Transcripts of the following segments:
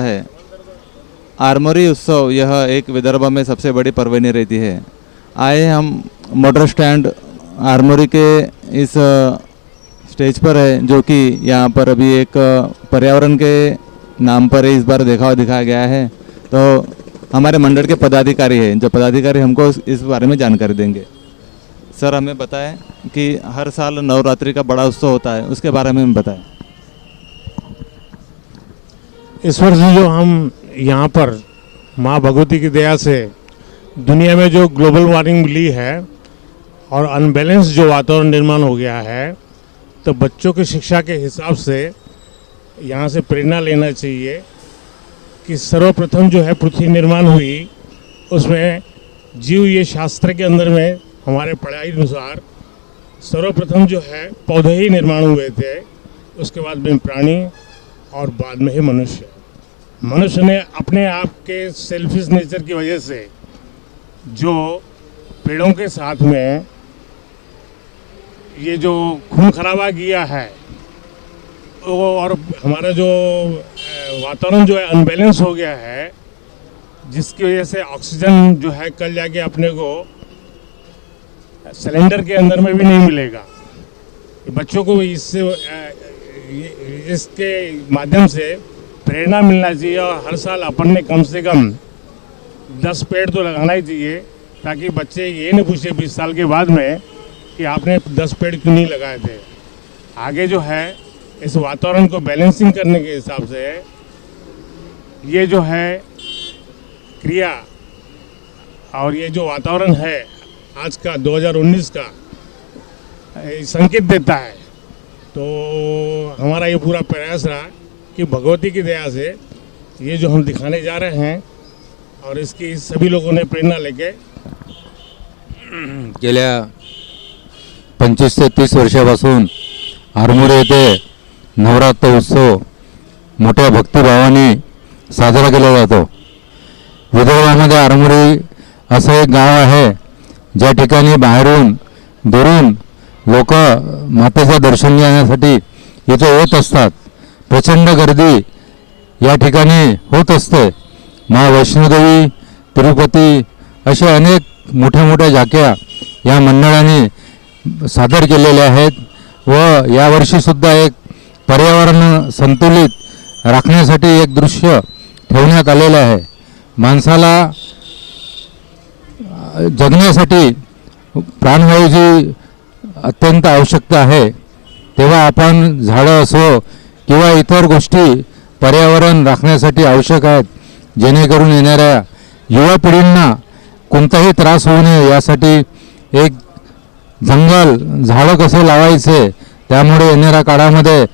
है। आर्मरी उत्सव यह एक विदर्भ में सबसे बड़ी परवनी रहती है। आए हम मोटर स्टैंड आर्मरी के इस स्टेज पर है, जो कि यहाँ पर अभी एक पर्यावरण के नाम पर इस बार देखा दिखाया गया है। तो हमारे मंडल के पदाधिकारी हैं, जो पदाधिकारी हमको इस- बारे में जानकारी देंगे। सर, हमें बताएँ कि हर साल नवरात्रि का बड़ा उत्सव होता है, उसके बारे में बताएँ। इस वर्ष जो हम यहाँ पर माँ भगवती की दया से दुनिया में जो ग्लोबल वार्मिंग मिली है और अनबैलेंस जो वातावरण निर्माण हो गया है तो बच्चों की शिक्षा के हिसाब से यहाँ से प्रेरणा लेना चाहिए कि सर्वप्रथम जो है पृथ्वी निर्माण हुई, उसमें जीव ये शास्त्र के अंदर में हमारे पढ़ाई अनुसार सर्वप्रथम जो है पौधे ही निर्माण हुए थे, उसके बाद में प्राणी और बाद में ही मनुष्य। मनुष्य ने अपने आप के सेल्फिश नेचर की वजह से जो पेड़ों के साथ में ये जो खून खराबा किया है और हमारा जो वातावरण जो है अनबैलेंस हो गया है, जिसकी वजह से ऑक्सीजन जो है कल जाके अपने को सिलेंडर के अंदर में भी नहीं मिलेगा। बच्चों को इससे इसके माध्यम से प्रेरणा मिलना चाहिए और हर साल अपन ने कम से कम दस पेड़ तो लगाना ही चाहिए, ताकि बच्चे ये नहीं पूछे बीस साल के बाद में कि आपने दस पेड़ क्यों नहीं लगाए थे। आगे जो है, इस वातावरण को बैलेंसिंग करने के हिसाब से ये जो है क्रिया और ये जो वातावरण है, आज का 2019 का संकेत देता है। तो हमारा ये पूरा प्रयास रहा कि भगवती की दया से ये जो हम दिखाने जा रहे हैं और इसकी सभी लोगों ने प्रेरणा लेके गेल्या पंचवीस ते तीस वर्षापासून आरमोरी येथे नवरात्र उत्सव मोठ्या भक्तिभावाने साजरा केला जातो. विदर्भामध्ये आरमोरी असं एक गाव आहे ज्या ठिकाणी बाहेरून दुरून लोक मातेचं दर्शन घेण्यासाठी इथे येत असतात. प्रचंड गर्दी या ठिकाणी होत असते. मा वैष्णोदेवी तिरुपती अशा अनेक मोठ्या मोठ्या जाक्या या मंडळाने सादर केलेल्या आहेत व यावर्षीसुद्धा एक पर्यावरण संतुलित राखण्यासाठी एक दृश्य ठेवण्यात आलेलं आहे. माणसाला जगण्यासाठी प्राणवायूची अत्यंत आवश्यकता आहे. तेव्हा आपण झाडं असो किंवा इतर गोष्टी पर्यावरण राखण्यासाठी आवश्यक आहेत. जेणेकरून येणाऱ्या युवा पिढींना कोणताही त्रास होऊ नये. यासाठी एक जंगल झाडं कसे लावायचे त्यामुळे येणाऱ्या काळामध्ये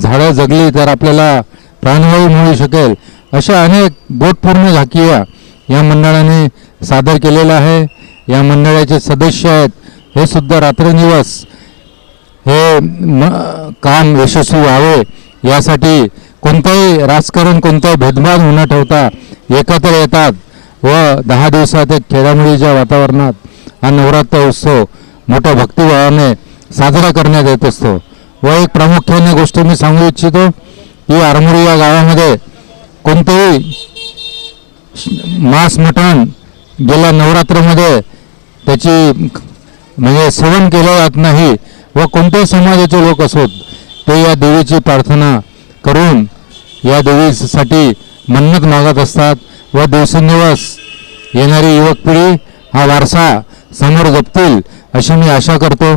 झाडं जगली तर आपल्याला प्राणवायू मिळू शकेल. अशा अनेक बोटपूर्ण झाकिया या मंडळाने सादर केलेलं आहे. या मंडळाचे सदस्य आहेत हे सुद्धा रात्रंदिवस हे म काम यशस्वी व्हावे यासाठी कोणताही राजकारण कोणताही भेदभाव न ठेवता एकत्र येतात व दहा दिवसात एक खेळामुळीच्या वातावरणात हा नवरात्र उत्सव मोठ्या भक्तिभावाने साजरा करण्यात येत असतो. व एक प्रामुख्याने गोष्ट मी सांगू इच्छितो की आरमोरी या गावामध्ये कोणतंही मांस मटण गेल्या नवरात्रामध्ये त्याची म्हणजे सेवन केलं जात नाही व कोणत्याही समाजाचे लोक असोत ते या देवीची प्रार्थना करून या देवीसाठी मन्नत मागत असतात व दिवसेंदिवस येणारी युवक पिढी हा वारसा समोर जपतील अशी मी आशा करतो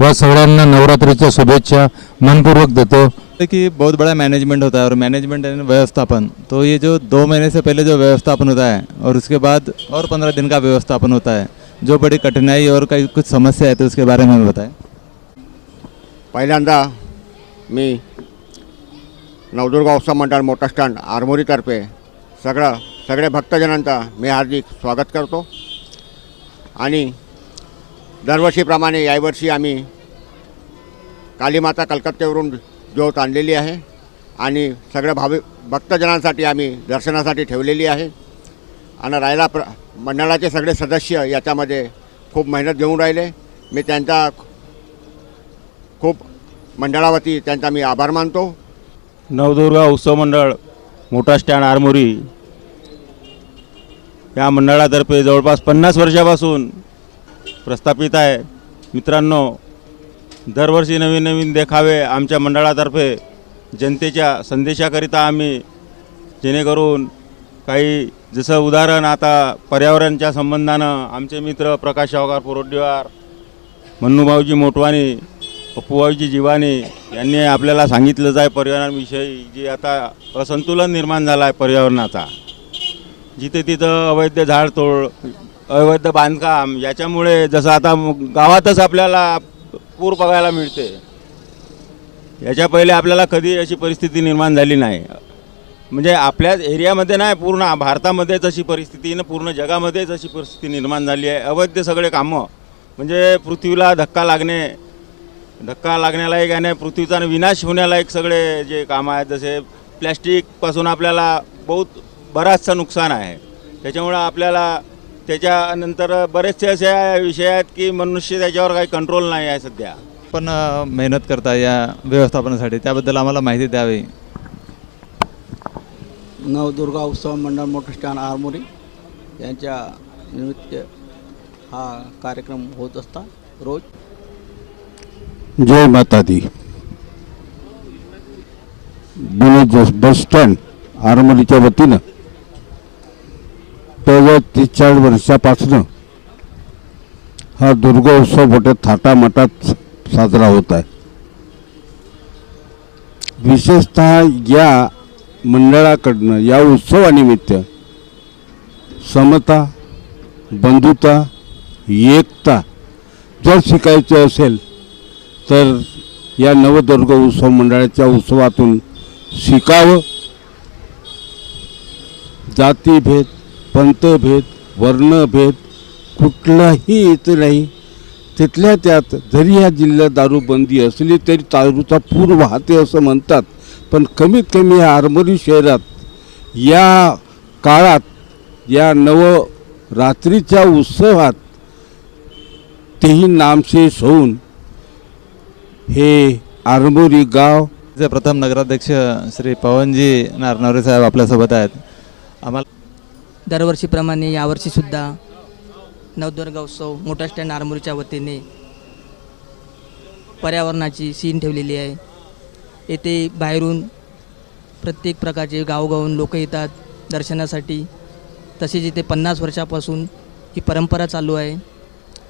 व सगळ्यांना नवरात्रीच्या शुभेच्छा मनपूर्वक देतो. कि बहुत बड़ा मैनेजमेंट होता है और मैनेजमेंट यानी व्यवस्थापन तो ये जो दो महीने से पहले जो व्यवस्थापन होता है और उसके बाद और पंद्रह दिन का व्यवस्थापन होता है जो बड़ी कठिनाई और कई कुछ समस्या है तो उसके बारे में हमें बताएं। पहिल्यांदा मी नवदुर्गा उत्सव मंडळ मोठा स्टँड आरमोरीतर्फे सगळं सगळ्या भक्तजनांचा मी हार्दिक स्वागत करतो. आणि दरवर्षीप्रमाणे यावर्षी आम्ही कालीमाता कलकत्त्यावरून गवत आणलेली आहे आणि सगळ्या भावी भक्तजनांसाठी आम्ही दर्शनासाठी ठेवलेली आहे. आणि राहिला प्र मंडळाचे सगळे सदस्य याच्यामध्ये खूप मेहनत घेऊन राहिले. मी त्यांचा खूप मंडळावरती त्यांचा मी आभार मानतो. नवदुर्गा उत्सव मंडळ मोठा स्टँड आरमोरी. या मंडळातर्फे जवळपास पन्नास वर्षापासून प्रस्थापित आहे. मित्रांनो दरवर्षी नवीन नवीन देखावे आमच्या मंडळातर्फे जनतेच्या संदेशाकरिता आम्ही जेणेकरून काही जसं उदाहरण आता पर्यावरणच्या संबंधानं आमचे मित्र प्रकाश शावकार पुरोडीवार मन्नूभाऊजी मोटवानी पप्पूभाऊजी जीवानी यांनी आपल्याला सांगितलंच आहे पर्यावरणाविषयी जे आता असंतुलन निर्माण झालं आहे पर्यावरणाचा. जिथे तिथं अवैध झाडतोड अवैध बांधकाम याच्यामुळे जसं आता गावातच आपल्याला पूर बघायला मिळते. याच्या पहिले आपल्याला कधी अशी परिस्थिती निर्माण झाली नाही. म्हणजे आपल्याच एरियामध्ये नाही पूर्ण भारतामध्येच अशी परिस्थिती न पूर्ण जगामध्येच अशी परिस्थिती निर्माण झाली आहे. अवैध सगळे कामं म्हणजे पृथ्वीला धक्का लागणे धक्का लागण्यालायक आणि पृथ्वीचा विनाश होण्यालायक सगळे जे कामं आहेत जसे प्लॅस्टिकपासून आपल्याला बहुत बराचसा नुकसान आहे. त्याच्यामुळं आपल्याला त्याच्यानंतर बरेचसे असे विषय आहेत की मनुष्य त्याच्यावर काही कंट्रोल नाही आहे सध्या. पण मेहनत करता या व्यवस्थापनासाठी त्याबद्दल आम्हाला माहिती द्यावी. नवदुर्गा उत्सव मंडळ मोठं स्टँड आरमोरी यांच्या निमित्त हा कार्यक्रम होत असता रोज. जय माता दी बस स्टँड आरमोरीच्या वतीनं जवळजवळ तीस चाळीस वर्षापासून हा दुर्गोत्सव मोठ्या थाटामाटात साजरा होत आहे. विशेषतः या मंडळाकडनं या उत्सवानिमित्त समता बंधुता एकता जर शिकायचं असेल तर या नवदुर्ग उत्सव मंडळाच्या उत्सवातून शिकावं. जातीभेद पंथभेद वर्णभेद कुठलाही इथं नाही. तिथल्या त्यात जरी ह्या जिल्ह्यात दारूबंदी असली तरी दारूचा पूर वाहते असं म्हणतात. पण कमीत कमी या आरमोरी शहरात या काळात या नवरात्रीच्या उत्सवात तेही नामशेष होऊन हे आरमोरी गाव प्रथम नगराध्यक्ष श्री पवनजी नारनवरे साहेब आपल्यासोबत आहेत. आम्हाला दरवर्षीप्रमाणे यावर्षीसुद्धा नवदुर्गा उत्सव मोठा स्टँड आरमोरीच्या वतीने पर्यावरणाची सीन ठेवलेली आहे. येथे बाहेरून प्रत्येक प्रकारचे गावगावून लोक येतात दर्शनासाठी. तसेच इथे पन्नास वर्षापासून ही परंपरा चालू आहे.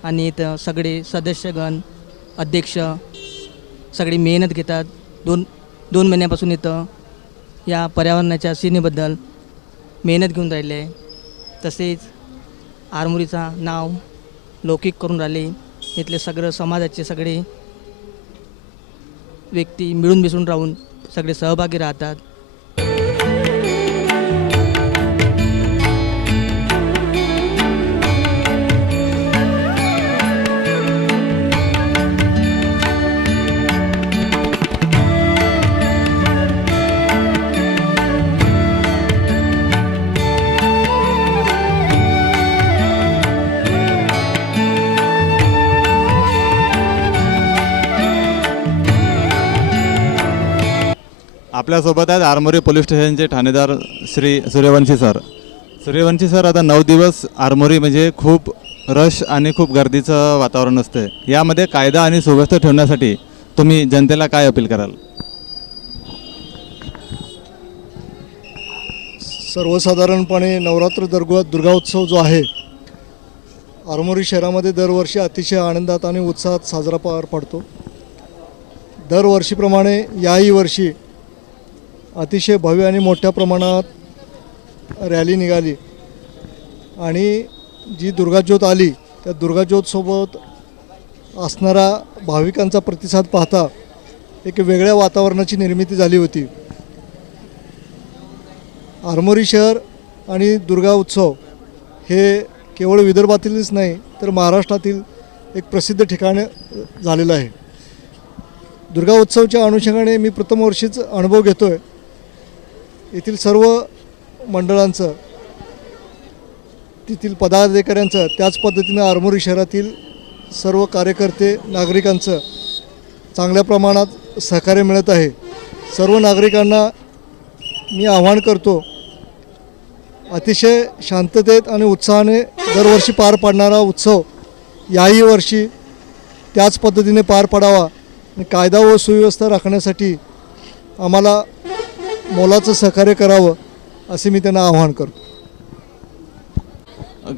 आणि इथं सगळे सदस्यगण अध्यक्ष सगळी मेहनत घेतात. दोन दोन महिन्यापासून इथं या पर्यावरणाच्या सीनेबद्दल मेहनत घेऊन राहिले आहे. तसेच आरमुरीचा नाव लौकिक करून राहिले. इथले सगळं समाजाचे सगळे व्यक्ती मिळून मिसळून राहून सगळे सहभागी राहतात. आपल्यासोबत आहेत आरमोरी पोलीस स्टेशनचे ठाणेदार श्री सूर्यवंशी सर. सूर्यवंशी सर आता नऊ दिवस आरमोरी म्हणजे खूप रश आणि खूप गर्दीचं वातावरण असते. यामध्ये कायदा आणि सुव्यवस्था ठेवण्यासाठी तुम्ही जनतेला काय अपील कराल? सर्वसाधारणपणे नवरात्र दुर्गा दुर्गा उत्सव जो आहे आरमोरी शहरामध्ये दरवर्षी अतिशय आनंदात आणि उत्साहात साजरा पार पडतो. दरवर्षीप्रमाणे याही वर्षी अतिशय भव्य आणि मोठ्या प्रमाणात रॅली निघाली. आणि जी दुर्गाज्योत आली त्या दुर्गाज्योतसोबत असणारा भाविकांचा प्रतिसाद पाहता एक वेगळ्या वातावरणाची निर्मिती झाली होती. आरमोरी शहर आणि दुर्गा उत्सव हे केवळ विदर्भातीलच नाही तर महाराष्ट्रातील एक प्रसिद्ध ठिकाण झालेलं आहे. दुर्गा उत्सवच्या अनुषंगाने मी प्रथम वर्षीच अनुभव घेतो आहे येथील सर्व मंडळांचं तेथील पदाधिकाऱ्यांचं त्याच पद्धतीनं आरमोरी शहरातील सर्व कार्यकर्ते नागरिकांचं चांगल्या प्रमाणात सहकार्य मिळत आहे. सर्व नागरिकांना मी आव्हान करतो अतिशय शांततेत आणि उत्साहाने दरवर्षी पार पाडणारा उत्सव याही वर्षी त्याच पद्धतीने पार पाडावा आणि कायदा व सुव्यवस्था राखण्यासाठी आम्हाला मोलाचं सहकार्य करावं असे मी त्यांना आवाहन करतो.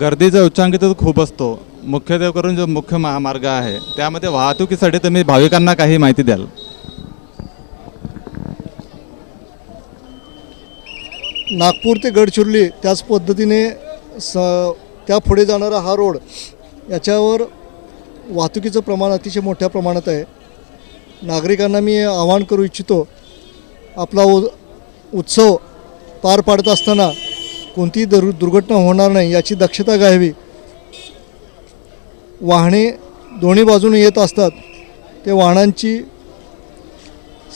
गर्दीचा उच्चांक तर खूप असतो. मुख्यत्वे करून जो मुख्य महामार्ग आहे त्यामध्ये वाहतुकीसाठी तुम्ही भाविकांना काही माहिती द्याल? नागपूर ते गडचिरोली त्याच पद्धतीने स त्या पुढे जाणारा हा रोड याच्यावर वाहतुकीचं प्रमाण अतिशय मोठ्या प्रमाणात आहे. नागरिकांना मी आवाहन करू इच्छितो आपला उत्सव पार पाडत असताना कोणतीही दुर् दुर्घटना होणार नाही याची दक्षता घ्यावी. वाहने दोन्ही बाजूने येत असतात. ते वाहनांची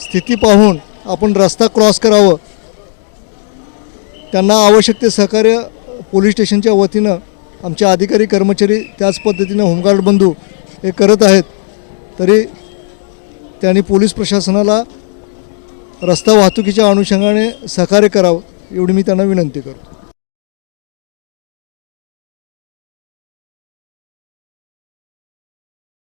स्थिती पाहून आपण रस्ता क्रॉस करावं. त्यांना आवश्यक ते सहकार्य पोलीस स्टेशनच्या वतीनं आमचे अधिकारी कर्मचारी त्याच पद्धतीनं होमगार्ड बंधू हे करत आहेत. तरी त्यांनी पोलीस प्रशासनाला रस्ता वाहतुकीच्या अनुषंगाने सहकार्य करावं एवढी मी त्यांना विनंती करतो.